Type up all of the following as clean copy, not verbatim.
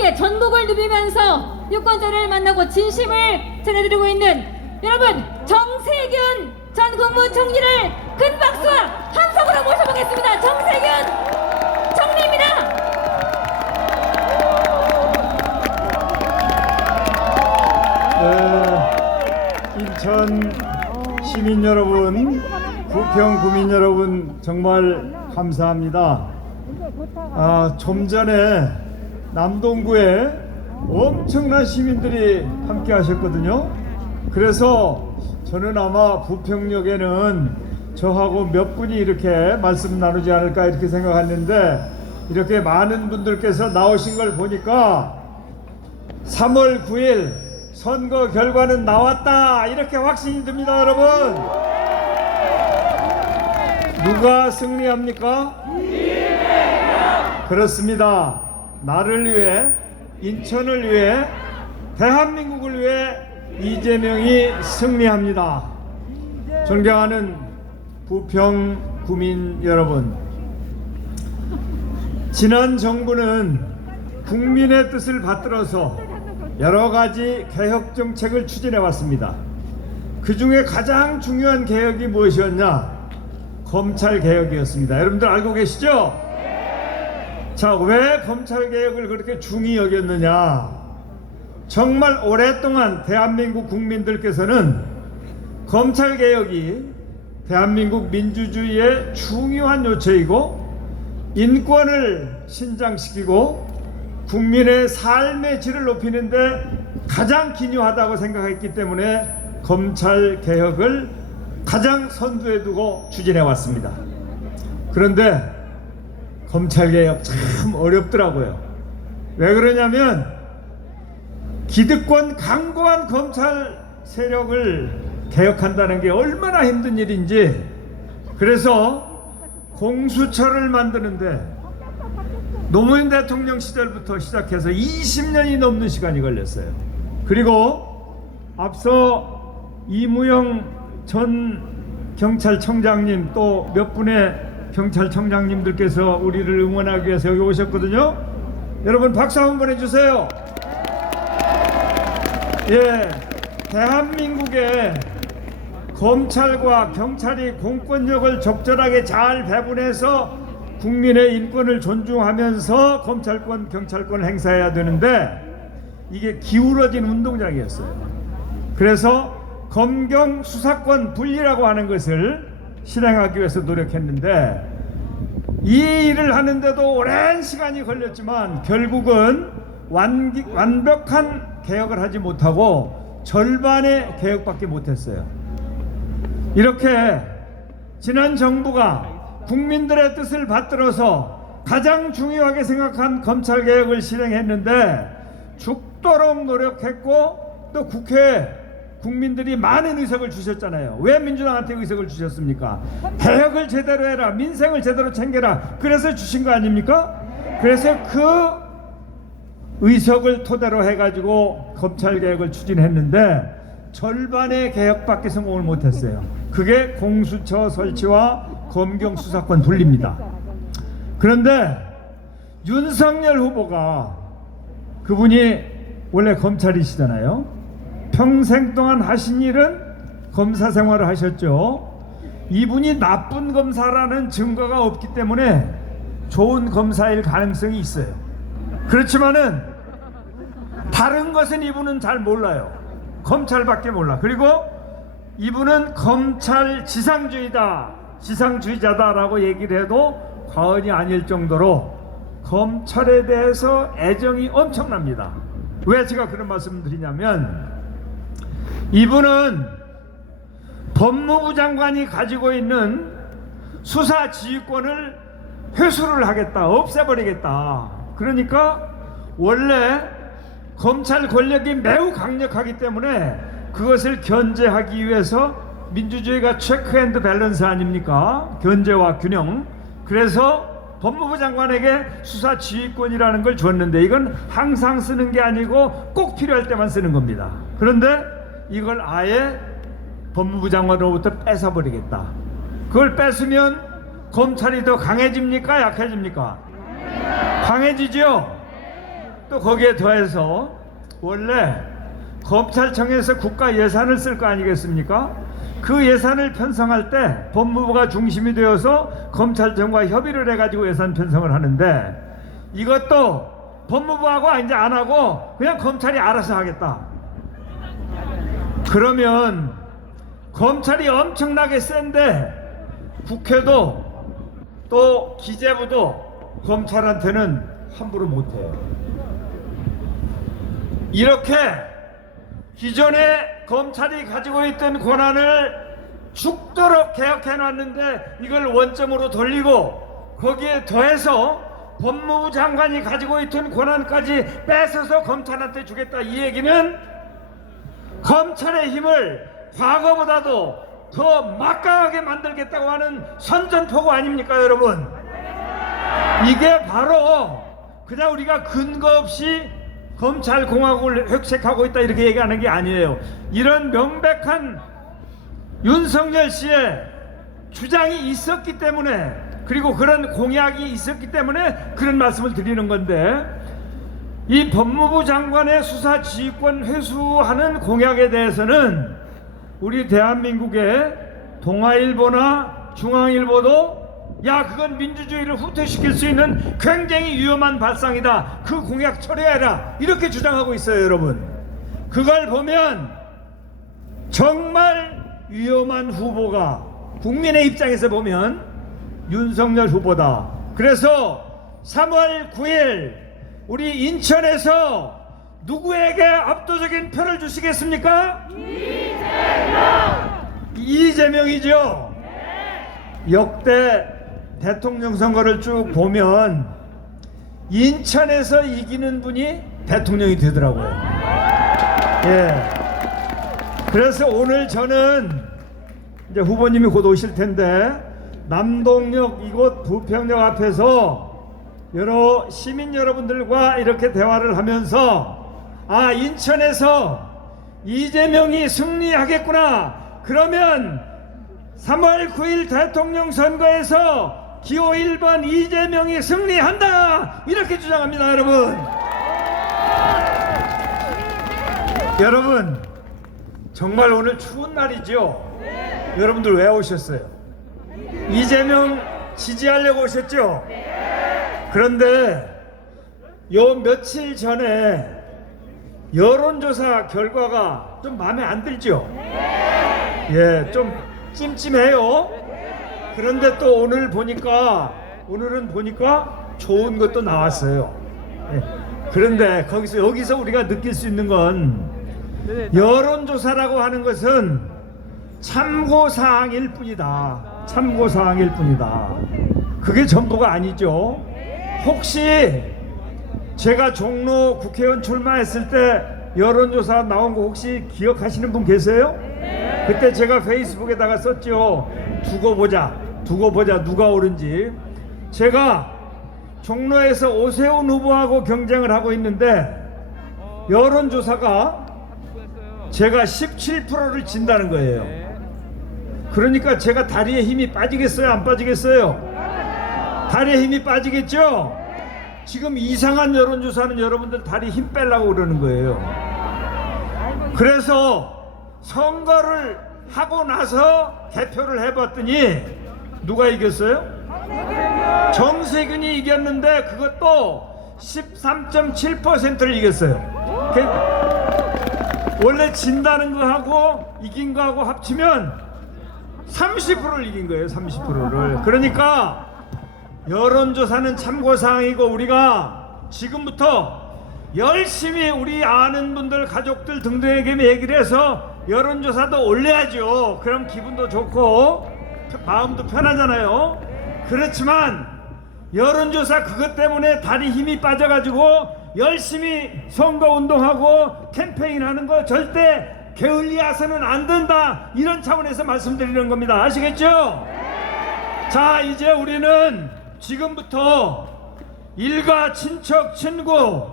함께 전국을 누비면서 유권자를 만나고 진심을 전해드리고 있는 여러분, 정세균 전 국무총리를 큰 박수와 함성으로 모셔보겠습니다. 정세균 총리입니다. 인천 시민 여러분, 부평 구민 여러분, 정말 감사합니다. 좀 전에 남동구에 엄청난 시민들이 함께 하셨거든요. 그래서 저는 아마 부평역에는 저하고 몇 분이 이렇게 말씀 나누지 않을까 이렇게 생각했는데, 이렇게 많은 분들께서 나오신 걸 보니까 3월 9일 선거 결과는 나왔다, 이렇게 확신이 듭니다. 여러분, 누가 승리합니까? 그렇습니다. 나를 위해, 인천을 위해, 대한민국을 위해 이재명이 승리합니다. 존경하는 부평 구민 여러분, 지난 정부는 국민의 뜻을 받들어서 여러 가지 개혁 정책을 추진해 왔습니다. 그 중에 가장 중요한 개혁이 무엇이었냐? 검찰 개혁이었습니다. 여러분들 알고 계시죠? 자, 왜 검찰 개혁을 그렇게 중히 여겼느냐? 정말 오랫동안 대한민국 국민들께서는 검찰 개혁이 대한민국 민주주의의 중요한 요체이고 인권을 신장시키고 국민의 삶의 질을 높이는데 가장 기묘하다고 생각했기 때문에 검찰 개혁을 가장 선두에 두고 추진해 왔습니다. 그런데 검찰 개혁 참 어렵더라고요. 왜 그러냐면 기득권 강고한 검찰 세력을 개혁한다는 게 얼마나 힘든 일인지, 그래서 공수처를 만드는데 노무현 대통령 시절부터 시작해서 20년이 넘는 시간이 걸렸어요. 그리고 앞서 이무영 전 경찰청장님, 또 몇 분의 경찰청장님들께서 우리를 응원하기 위해서 여기 오셨거든요. 여러분 박수 한번 해주세요. 예, 대한민국의 검찰과 경찰이 공권력을 적절하게 잘 배분해서 국민의 인권을 존중하면서 검찰권, 경찰권을 행사해야 되는데 이게 기울어진 운동장이었어요. 그래서 검경 수사권 분리라고 하는 것을 실행하기 위해서 노력했는데, 이 일을 하는데도 오랜 시간이 걸렸지만 결국은 완벽한 개혁을 하지 못하고 절반의 개혁밖에 못했어요. 이렇게 지난 정부가 국민들의 뜻을 받들어서 가장 중요하게 생각한 검찰개혁을 실행했는데 죽도록 노력했고, 또 국회에 국민들이 많은 의석을 주셨잖아요. 왜 민주당한테 의석을 주셨습니까? 개혁을 제대로 해라, 민생을 제대로 챙겨라, 그래서 주신 거 아닙니까? 그래서 그 의석을 토대로 해가지고 검찰개혁을 추진했는데 절반의 개혁밖에 성공을 못했어요. 그게 공수처 설치와 검경 수사권 분리입니다. 그런데 윤석열 후보가, 그분이 원래 검찰이시잖아요. 평생 동안 하신 일은 검사 생활을 하셨죠. 이분이 나쁜 검사라는 증거가 없기 때문에 좋은 검사일 가능성이 있어요. 그렇지만은 다른 것은 이분은 잘 몰라요. 검찰밖에 몰라. 그리고 이분은 검찰 지상주의자다라고 얘기를 해도 과언이 아닐 정도로 검찰에 대해서 애정이 엄청납니다. 왜 제가 그런 말씀을 드리냐면, 이분은 법무부 장관이 가지고 있는 수사 지휘권을 회수를 하겠다, 없애버리겠다. 그러니까 원래 검찰 권력이 매우 강력하기 때문에 그것을 견제하기 위해서, 민주주의가 체크 앤드 밸런스 아닙니까? 견제와 균형. 그래서 법무부 장관에게 수사 지휘권이라는 걸 줬는데, 이건 항상 쓰는 게 아니고 꼭 필요할 때만 쓰는 겁니다. 그런데 이걸 아예 법무부 장관으로부터 뺏어버리겠다. 그걸 뺏으면 검찰이 더 강해집니까? 약해집니까? 강해지죠? 또 거기에 더해서 원래 검찰청에서 국가 예산을 쓸 거 아니겠습니까? 그 예산을 편성할 때 법무부가 중심이 되어서 검찰청과 협의를 해가지고 예산 편성을 하는데, 이것도 법무부하고 이제 안 하고 그냥 검찰이 알아서 하겠다. 그러면 검찰이 엄청나게 센데 국회도 또 기재부도 검찰한테는 함부로 못해요. 이렇게 기존에 검찰이 가지고 있던 권한을 죽도록 개혁해 놨는데 이걸 원점으로 돌리고 거기에 더해서 법무부 장관이 가지고 있던 권한까지 뺏어서 검찰한테 주겠다, 이 얘기는 검찰의 힘을 과거보다도 더 막강하게 만들겠다고 하는 선전포고 아닙니까, 여러분? 이게 바로 그냥 우리가 근거 없이 검찰공화국을 획책하고 있다 이렇게 얘기하는 게 아니에요. 이런 명백한 윤석열 씨의 주장이 있었기 때문에, 그리고 그런 공약이 있었기 때문에 그런 말씀을 드리는 건데, 이 법무부 장관의 수사 지휘권 회수하는 공약에 대해서는 우리 대한민국의 동아일보나 중앙일보도 야, 그건 민주주의를 후퇴시킬 수 있는 굉장히 위험한 발상이다, 그 공약 철회해라, 이렇게 주장하고 있어요. 여러분, 그걸 보면 정말 위험한 후보가 국민의 입장에서 보면 윤석열 후보다. 그래서 3월 9일 우리 인천에서 누구에게 압도적인 표를 주시겠습니까? 이재명이죠. 역대 대통령 선거를 쭉 보면 인천에서 이기는 분이 대통령이 되더라고요. 예. 그래서 오늘 저는 이제 후보님이 곧 오실 텐데 남동역 이곳 부평역 앞에서 여러 시민 여러분들과 이렇게 대화를 하면서, 아, 인천에서 이재명이 승리하겠구나, 그러면 3월 9일 대통령 선거에서 기호 1번 이재명이 승리한다, 이렇게 주장합니다. 여러분 정말 오늘 추운 날이죠. 여러분들 왜 오셨어요? 이재명 지지하려고 오셨죠? 그런데 요 며칠 전에 여론조사 결과가 좀 마음에 안 들죠? 예, 좀 찜찜해요. 그런데 또 오늘은 보니까 좋은 것도 나왔어요. 예. 그런데 여기서 우리가 느낄 수 있는 건, 여론조사라고 하는 것은 참고사항일 뿐이다. 참고사항일 뿐이다. 그게 전부가 아니죠. 혹시 제가 종로 국회의원 출마했을 때 여론조사 나온 거 혹시 기억하시는 분 계세요? 그때 제가 페이스북에다가 썼죠. 두고 보자 누가 오른지. 제가 종로에서 오세훈 후보하고 경쟁을 하고 있는데 여론조사가 제가 17%를 진다는 거예요. 그러니까 제가 다리에 힘이 빠지겠어요, 안 빠지겠어요? 다리에 힘이 빠지겠죠? 지금 이상한 여론조사는 여러분들 다리 힘 빼려고 그러는 거예요. 그래서 선거를 하고 나서 개표를 해봤더니 누가 이겼어요? 정세균이 이겼는데 그것도 13.7%를 이겼어요. 원래 진다는 거하고 이긴 거하고 합치면 30%를 이긴 거예요. 30%를. 그러니까 여론조사는 참고사항이고 우리가 지금부터 열심히 우리 아는 분들, 가족들 등등에게 얘기를 해서 여론조사도 올려야죠. 그럼 기분도 좋고 마음도 편하잖아요. 그렇지만 여론조사 그것 때문에 다리 힘이 빠져가지고 열심히 선거운동하고 캠페인하는 거 절대 게을리해서는 안 된다, 이런 차원에서 말씀드리는 겁니다. 아시겠죠? 자, 이제 우리는 지금부터 일가, 친척, 친구,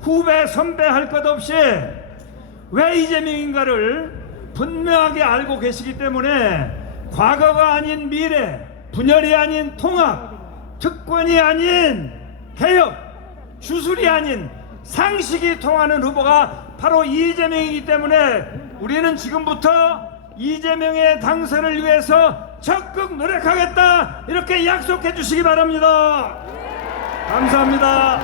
후배, 선배 할 것 없이 왜 이재명인가를 분명하게 알고 계시기 때문에 과거가 아닌 미래, 분열이 아닌 통합, 특권이 아닌 개혁, 주술이 아닌 상식이 통하는 후보가 바로 이재명이기 때문에 우리는 지금부터 이재명의 당선을 위해서 적극 노력하겠다, 이렇게 약속해 주시기 바랍니다. 감사합니다.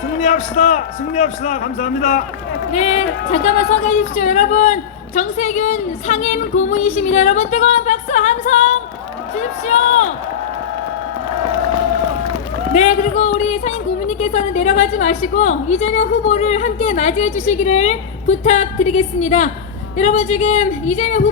승리합시다. 감사합니다. 네, 잠깐만 서게 해주십시오. 여러분, 정세균 상임 고문이십니다. 여러분, 뜨거운 박수 함성 주십시오. 네, 그리고 우리 상임 고문님께서는 내려가지 마시고 이재명 후보를 함께 맞이해 주시기를 부탁드리겠습니다. 여러분, 지금 이재명 후보